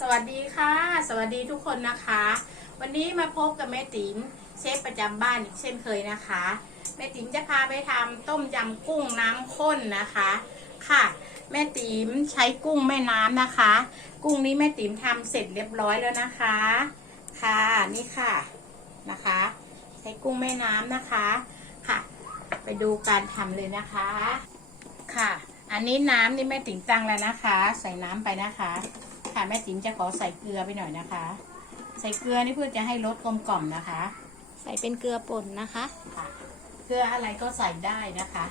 สวัสดีค่ะ สวัสดีทุกคนนะคะ วันนี้มาพบกับแม่ติ๋มเชฟประจำบ้านอีกเช่นเคยนะคะ แม่ติ๋มจะพาไปทำต้มยำกุ้งน้ำข้นนะคะ ค่ะ แม่ติ๋มใช้กุ้งแม่น้ำนะคะ กุ้งนี้แม่ติ๋มทำเสร็จเรียบร้อยแล้วนะคะ ค่ะนี่ค่ะนะคะ ใช้กุ้งแม่น้ำนะคะ ค่ะ ไปดูการทำเลยนะคะ ค่ะ อันนี้น้ำนี่แม่ติ๋มตั้งแล้วนะคะ ใส่น้ำไปนะคะ ค่ะแม่ติ๋มจะขอใส่เกลือไปหน่อยนะคะ ใส่เกลือนี่เพื่อจะให้รสกลมกล่อมนะคะ ใส่เป็นเกลือป่นนะคะค่ะเกลืออะไรก็ใส่ได้นะคะ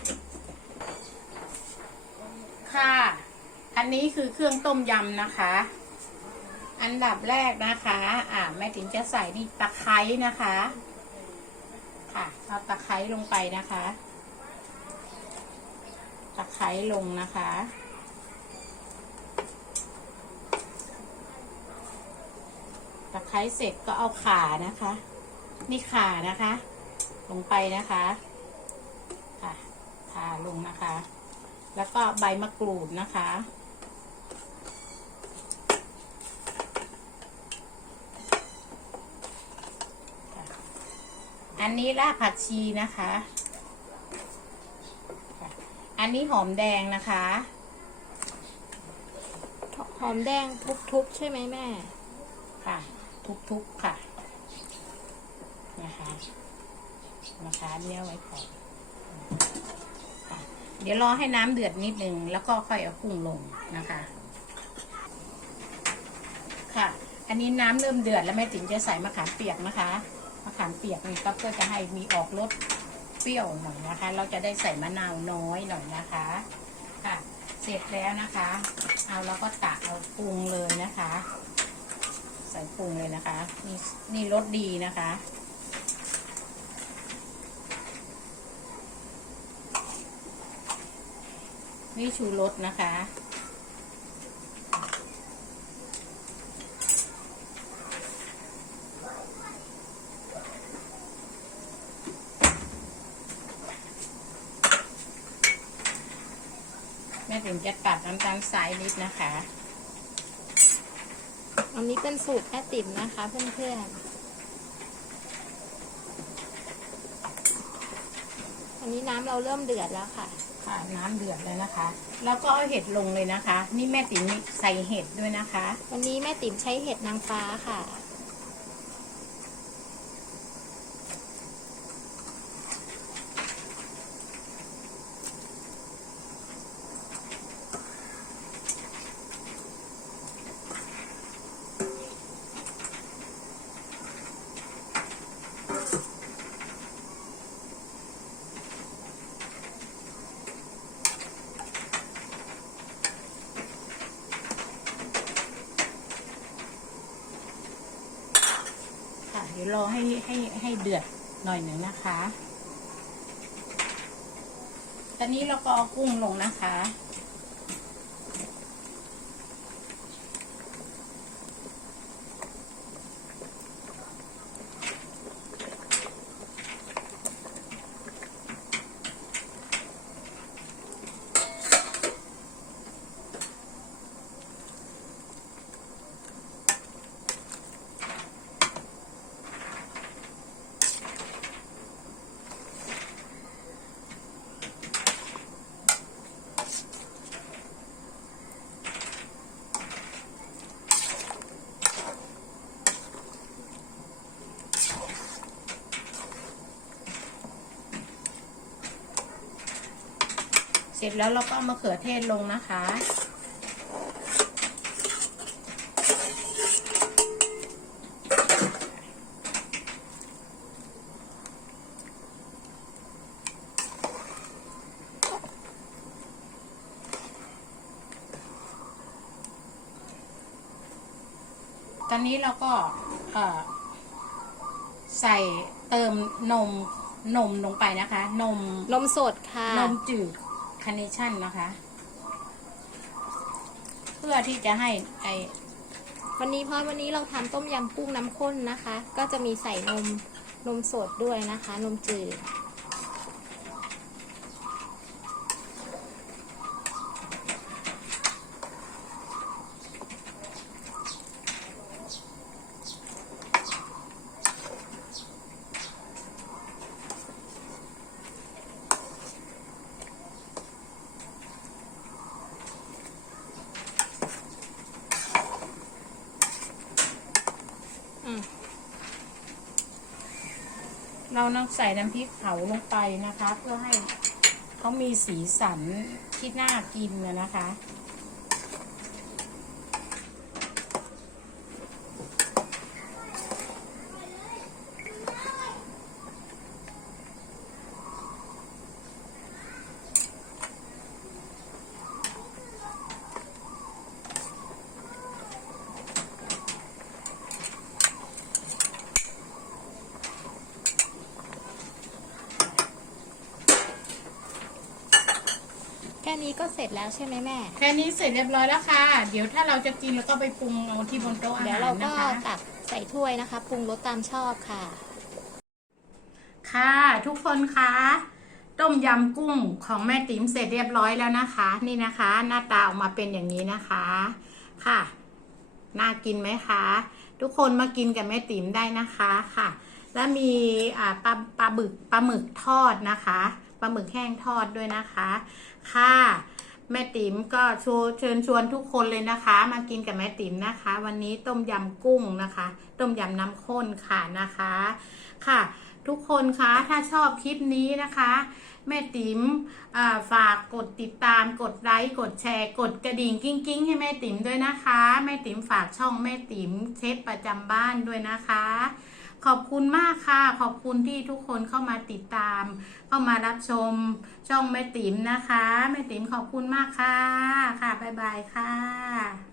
ค่ะ อันนี้คือเครื่องต้มยำนะคะ อันดับแรกนะคะ อ่าแม่ติ๋มจะใส่นี่ตะไคร้นะคะ ค่ะเอาตะไคร้ลงไปนะคะ ตะไคร้ลงนะคะ ตะไคร้เสร็จก็เอาข่านะคะ นี่ข่านะคะ ลงไปนะคะค่ะข่าลงนะคะ แล้วก็ใบมะกรูดนะคะค่ะอันนี้รากผักชีนะคะค่ะอันนี้หอมแดงนะคะ หอมแดงทุบๆใช่ไหมแม่ ค่ะ ทุบๆค่ะ นะคะ นะคะเลี้ยวไว้ก่อนเดี๋ยวรอให้น้ำเดือดนิดนึง แล้วก็ค่อยเอากุ้งลงนะคะ ค่ะ อันนี้น้ำเริ่มเดือดแล้วแม่ติ๋มจะใส่มะขามเปียกนะคะ มะขามเปียกนี่ก็เพื่อจะให้มีออกรสเปรี้ยวหน่อยนะคะ เราจะได้ใส่มะนาวน้อยหน่อยนะคะ ค่ะ เสร็จแล้วนะคะ เอาแล้วก็ตักเอาปรุงเลยนะคะ ปรุงเลยนะคะ นี่นี่รสดีนะคะ นี่ชูรสนะคะ แม่ถึงจะตัดน้ำตาลทรายนิดนะคะ อันนี้เป็นสูตรแม่ติ๋มนะคะเพื่อนๆ อันนี้น้ำเราเริ่มเดือดแล้วค่ะ ค่ะ น้ำเดือดแล้วนะคะ แล้วก็เอาเห็ดลงเลยนะคะ นี่แม่ติ๋มใส่เห็ดด้วยนะคะ วันนี้แม่ติ๋มใช้เห็ดนางฟ้าค่ะ ค่ะ เดี๋ยวรอให้ให้ให้เดือดหน่อยหนึ่งนะคะ ตอนนี้เราก็เอากุ้งลงนะคะ เสร็จแล้วเราก็เอามะเขือเทศลงนะคะ ตอนนี้เราก็เอ่อใส่เติมนมนมลงไปนะคะ นมนมสดค่ะ นมจืด คาร์เนชั่นนะคะ เพื่อที่จะให้ไอวันนี้เพราะวันนี้เราทำต้มยำกุ้งน้ำข้นนะคะ ก็จะมีใส่นมนมสดด้วยนะคะ นมจืด เรานำใส่น้ำพริกเผาลงไปนะคะ เพื่อให้เขามีสีสันที่น่ากินนะคะ ค่นี้ก็เสร็จแล้วใช่ไหมแม่ แค่นี้เสร็จเรียบร้อยแล้วค่ะ เดี๋ยวถ้าเราจะกินเราก็ไปปรุงเอาที่บนโต๊ะอาเดี๋ยวหารเราก็นะคะตักใส่ถ้วยนะคะปรุงรสตามชอบค่ะ ค่ะทุกคนคะต้มยำกุ้งของแม่ติ๋มเสร็จเรียบร้อยแล้วนะคะ นี่นะคะ หน้าตาออกมาเป็นอย่างนี้นะคะค่ะ น่ากินไหมคะ ทุกคนมากินกับแม่ติ๋มได้นะคะค่ะ แล้วมีอ่าปลาปลาบึกปลาหมึกทอดนะคะ ปลาหมึกแห้งทอดด้วยนะคะ ค่ะ แม่ติ๋มก็ชเชิญชวนทุกคนเลยนะคะ มากินกับแม่ติ๋มนะคะ วันนี้ต้มยำกุ้งนะคะ ต้มยำน้ำข้นค่ะนะคะ ค่ะ ทุกคนคะถ้าชอบคลิปนี้นะคะ แม่ติ๋มฝากกดติดตามกดไลค์กดแชร์ กดกระดิ่งกิ้งกิ้งให้แม่ติ๋มด้วยนะคะ แม่ติ๋มฝากช่องแม่ติ๋มเช็ดประจำบ้านด้วยนะคะ ขอบคุณมากค่ะ ขอบคุณที่ทุกคนเข้ามาติดตาม เข้ามารับชมช่องแม่ติ๋มนะคะแม่ติ๋มขอบคุณมากค่ะค่ะบ๊ายบายค่ะ